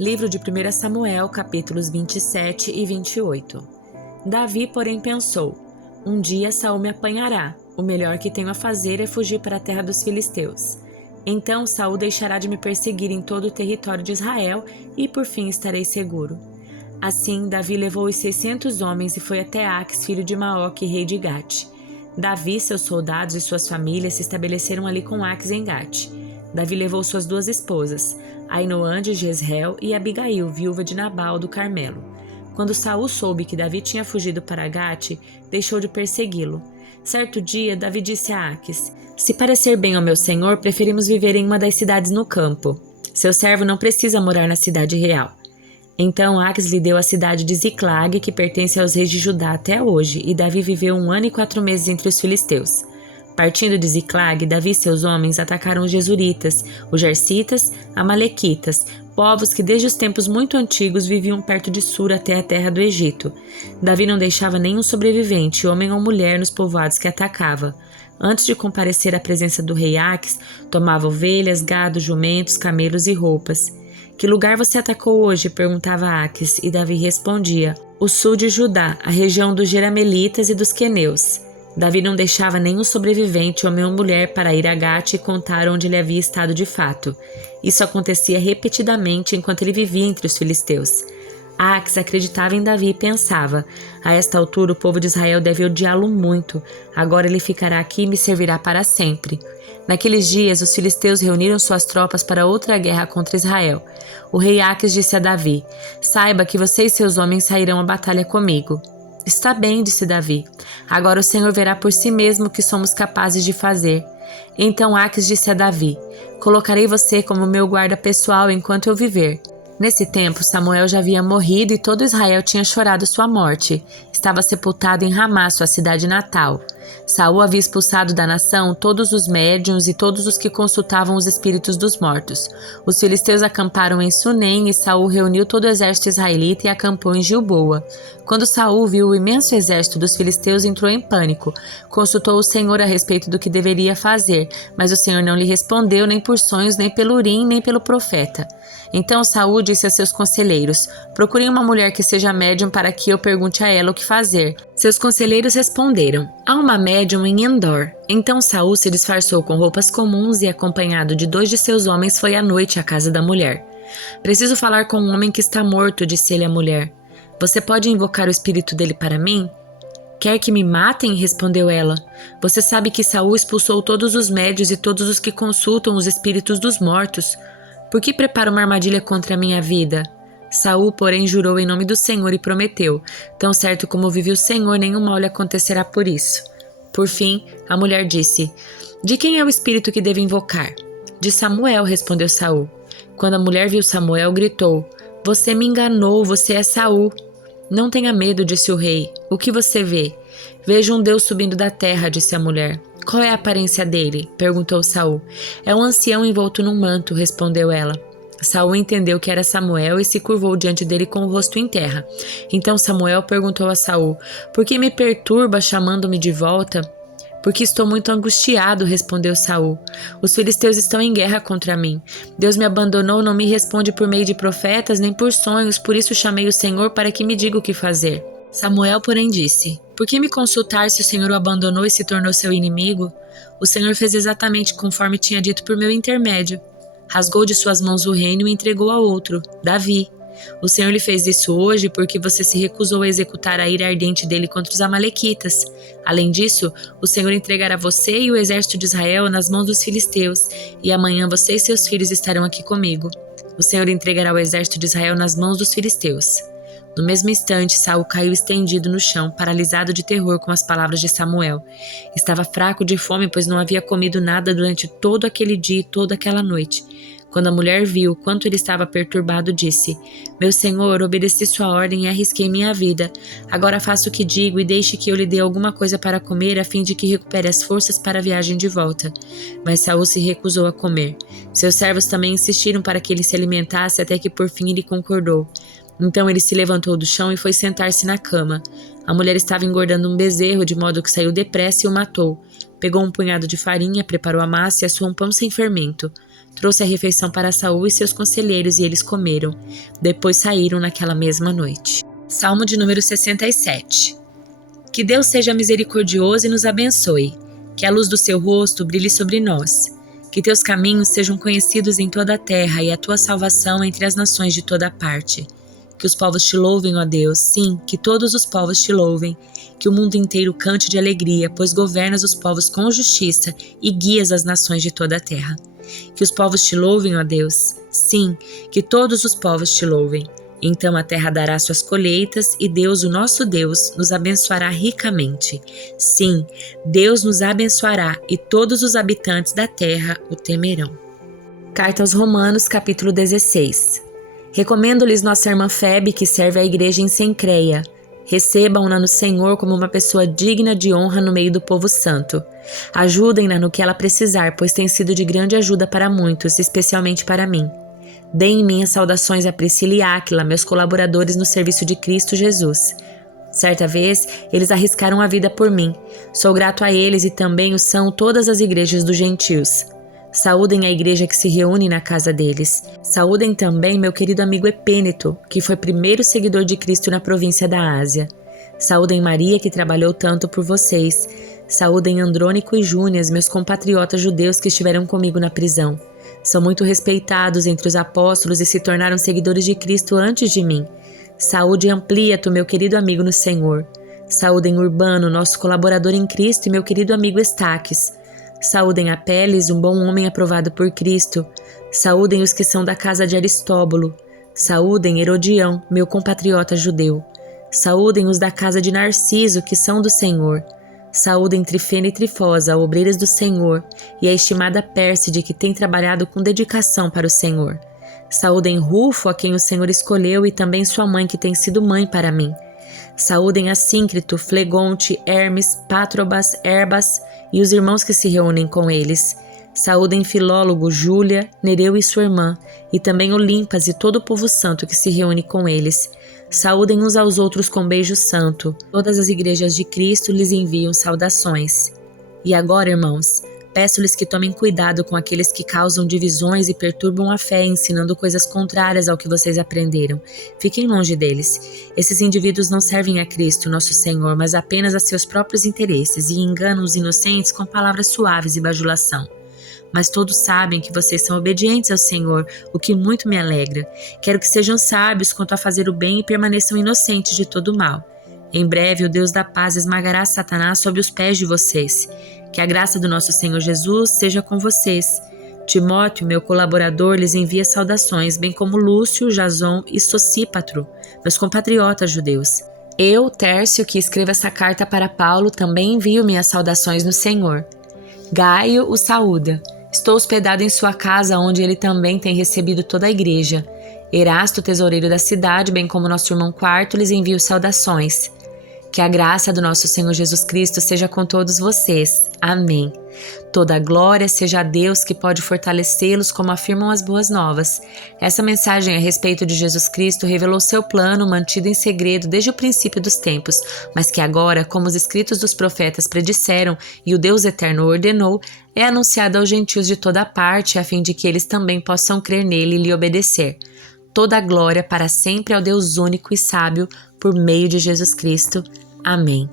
Livro de 1 Samuel, capítulos 27 e 28. Davi, porém, pensou: um dia Saul me apanhará. O melhor que tenho a fazer é fugir para a terra dos filisteus. Então Saul deixará de me perseguir em todo o território de Israel e por fim estarei seguro. Assim, Davi levou os 600 homens e foi até Aques, filho de Maoque, rei de Gate. Davi, seus soldados e suas famílias se estabeleceram ali com Aques em Gate. Davi levou suas 2 esposas, Ainoã de Jezreel e Abigail, viúva de Nabal do Carmelo. Quando Saul soube que Davi tinha fugido para Gate, deixou de persegui-lo. Certo dia, Davi disse a Aques: se parecer bem ao meu senhor, preferimos viver em uma das cidades no campo. Seu servo não precisa morar na cidade real. Então Aques lhe deu a cidade de Ziclag, que pertence aos reis de Judá até hoje, e Davi viveu 1 ano e 4 meses entre os filisteus. Partindo de Ziclag, Davi e seus homens atacaram os Gesuritas, os Jarcitas, Amalequitas, povos que desde os tempos muito antigos viviam perto de Sur até a terra do Egito. Davi não deixava nenhum sobrevivente, homem ou mulher, nos povoados que atacava. Antes de comparecer à presença do rei Aques, tomava ovelhas, gado, jumentos, camelos e roupas. Que lugar você atacou hoje? Perguntava Aques, e Davi respondia: o sul de Judá, a região dos Jeramelitas e dos Queneus. Davi não deixava nenhum sobrevivente, homem ou mulher, para ir a Gate e contar onde ele havia estado de fato. Isso acontecia repetidamente enquanto ele vivia entre os filisteus. Aques acreditava em Davi e pensava: a esta altura o povo de Israel deve odiá-lo muito, agora ele ficará aqui e me servirá para sempre. Naqueles dias, os filisteus reuniram suas tropas para outra guerra contra Israel. O rei Aques disse a Davi: saiba que você e seus homens sairão à batalha comigo. Está bem, disse Davi. Agora o Senhor verá por si mesmo o que somos capazes de fazer. Então Aques disse a Davi: colocarei você como meu guarda pessoal enquanto eu viver. Nesse tempo, Samuel já havia morrido e todo Israel tinha chorado sua morte. Estava sepultado em Ramá, sua cidade natal. Saul havia expulsado da nação todos os médiuns e todos os que consultavam os espíritos dos mortos. Os filisteus acamparam em Sunem e Saul reuniu todo o exército israelita e acampou em Gilboa. Quando Saul viu o imenso exército dos filisteus, entrou em pânico. Consultou o Senhor a respeito do que deveria fazer, mas o Senhor não lhe respondeu nem por sonhos, nem pelo Urim, nem pelo profeta. Então Saul disse a seus conselheiros: procurem uma mulher que seja médium para que eu pergunte a ela o que fazer. Seus conselheiros responderam: há uma médium em Endor. Então Saul se disfarçou com roupas comuns e, acompanhado de 2 de seus homens, foi à noite à casa da mulher. Preciso falar com um homem que está morto, disse ele à mulher. Você pode invocar o espírito dele para mim? Quer que me matem? Respondeu ela. Você sabe que Saul expulsou todos os médios e todos os que consultam os espíritos dos mortos. Por que prepara uma armadilha contra a minha vida? Saul, porém, jurou em nome do Senhor e prometeu: tão certo como vive o Senhor, nenhum mal lhe acontecerá por isso. Por fim, a mulher disse: de quem é o espírito que devo invocar? De Samuel, respondeu Saul. Quando a mulher viu Samuel, gritou: você me enganou, você é Saul. Não tenha medo, disse o rei. O que você vê? Vejo um Deus subindo da terra, disse a mulher. Qual é a aparência dele? Perguntou Saul. É um ancião envolto num manto, respondeu ela. Saul entendeu que era Samuel e se curvou diante dele com o rosto em terra. Então Samuel perguntou a Saul: por que me perturba chamando-me de volta? Porque estou muito angustiado, respondeu Saul. Os filisteus estão em guerra contra mim. Deus me abandonou, não me responde por meio de profetas nem por sonhos, por isso chamei o Senhor para que me diga o que fazer. Samuel, porém, disse: por que me consultar se o Senhor o abandonou e se tornou seu inimigo? O Senhor fez exatamente conforme tinha dito por meu intermédio. Rasgou de suas mãos o reino e entregou a outro, Davi. O Senhor lhe fez isso hoje porque você se recusou a executar a ira ardente dele contra os amalequitas. Além disso, o Senhor entregará você e o exército de Israel nas mãos dos filisteus, e amanhã você e seus filhos estarão aqui comigo. O Senhor entregará o exército de Israel nas mãos dos filisteus. No mesmo instante, Saul caiu estendido no chão, paralisado de terror com as palavras de Samuel. Estava fraco de fome, pois não havia comido nada durante todo aquele dia e toda aquela noite. Quando a mulher viu quanto ele estava perturbado, disse: meu senhor, obedeci sua ordem e arrisquei minha vida. Agora faça o que digo e deixe que eu lhe dê alguma coisa para comer, a fim de que recupere as forças para a viagem de volta. Mas Saul se recusou a comer. Seus servos também insistiram para que ele se alimentasse, até que por fim ele concordou. Então ele se levantou do chão e foi sentar-se na cama. A mulher estava engordando um bezerro, de modo que saiu depressa e o matou. Pegou um punhado de farinha, preparou a massa e assou um pão sem fermento. trouxe a refeição para Saul e seus conselheiros e eles comeram. Depois saíram naquela mesma noite. Salmo de número 67. Que Deus seja misericordioso e nos abençoe. Que a luz do seu rosto brilhe sobre nós. Que teus caminhos sejam conhecidos em toda a terra e a tua salvação entre as nações de toda parte. Que os povos te louvem, ó Deus, sim, que todos os povos te louvem. Que o mundo inteiro cante de alegria, pois governas os povos com justiça e guias as nações de toda a terra. Que os povos te louvem, ó Deus, sim, que todos os povos te louvem. Então a terra dará suas colheitas e Deus, o nosso Deus, nos abençoará ricamente. Sim, Deus nos abençoará e todos os habitantes da terra o temerão. Carta aos Romanos, capítulo 16. Recomendo-lhes nossa irmã Febe, que serve à igreja em Cencreia. Recebam-na no Senhor como uma pessoa digna de honra no meio do povo santo. Ajudem-na no que ela precisar, pois tem sido de grande ajuda para muitos, especialmente para mim. Deem minhas saudações a Priscila e Áquila, meus colaboradores no serviço de Cristo Jesus. Certa vez, eles arriscaram a vida por mim. Sou grato a eles e também o são todas as igrejas dos gentios. Saúdem a igreja que se reúne na casa deles. Saúdem também meu querido amigo Epêneto, que foi primeiro seguidor de Cristo na província da Ásia. Saúdem Maria, que trabalhou tanto por vocês. Saúdem Andrônico e Júnias, meus compatriotas judeus que estiveram comigo na prisão. São muito respeitados entre os apóstolos e se tornaram seguidores de Cristo antes de mim. Saúde Amplíato, meu querido amigo no Senhor. Saúdem Urbano, nosso colaborador em Cristo, e meu querido amigo Estaques. Saúdem Apeles, um bom homem aprovado por Cristo. Saúdem os que são da casa de Aristóbulo. Saúdem Herodião, meu compatriota judeu. Saúdem os da casa de Narciso, que são do Senhor. Saúdem Trifena e Trifosa, obreiras do Senhor, e a estimada Pérside, que tem trabalhado com dedicação para o Senhor. Saúdem Rufo, a quem o Senhor escolheu, e também sua mãe, que tem sido mãe para mim. Saúdem Assíncrito, Flegonte, Hermes, Pátrobas, Herbas e os irmãos que se reúnem com eles. Saúdem Filólogo, Júlia, Nereu e sua irmã, e também Olimpas e todo o povo santo que se reúne com eles. Saúdem uns aos outros com beijo santo. Todas as igrejas de Cristo lhes enviam saudações. E agora, irmãos, peço-lhes que tomem cuidado com aqueles que causam divisões e perturbam a fé, ensinando coisas contrárias ao que vocês aprenderam. Fiquem longe deles. Esses indivíduos não servem a Cristo, nosso Senhor, mas apenas a seus próprios interesses e enganam os inocentes com palavras suaves e bajulação. Mas todos sabem que vocês são obedientes ao Senhor, o que muito me alegra. Quero que sejam sábios quanto a fazer o bem e permaneçam inocentes de todo o mal. Em breve, o Deus da paz esmagará Satanás sob os pés de vocês. Que a graça do nosso Senhor Jesus seja com vocês. Timóteo, meu colaborador, lhes envia saudações, bem como Lúcio, Jason e Sosípatro, meus compatriotas judeus. Eu, Tércio, que escrevo essa carta para Paulo, também envio minhas saudações no Senhor. Gaio o saúda. Estou hospedado em sua casa, onde ele também tem recebido toda a igreja. Erasto, tesoureiro da cidade, bem como nosso irmão Quarto, lhes envio saudações. Que a graça do nosso Senhor Jesus Cristo seja com todos vocês. Amém. Toda a glória seja a Deus, que pode fortalecê-los, como afirmam as boas novas. Essa mensagem a respeito de Jesus Cristo revelou seu plano, mantido em segredo desde o princípio dos tempos, mas que agora, como os escritos dos profetas predisseram e o Deus eterno ordenou, é anunciado aos gentios de toda parte, a fim de que eles também possam crer nele e lhe obedecer. Toda a glória para sempre ao Deus único e sábio, por meio de Jesus Cristo. Amém.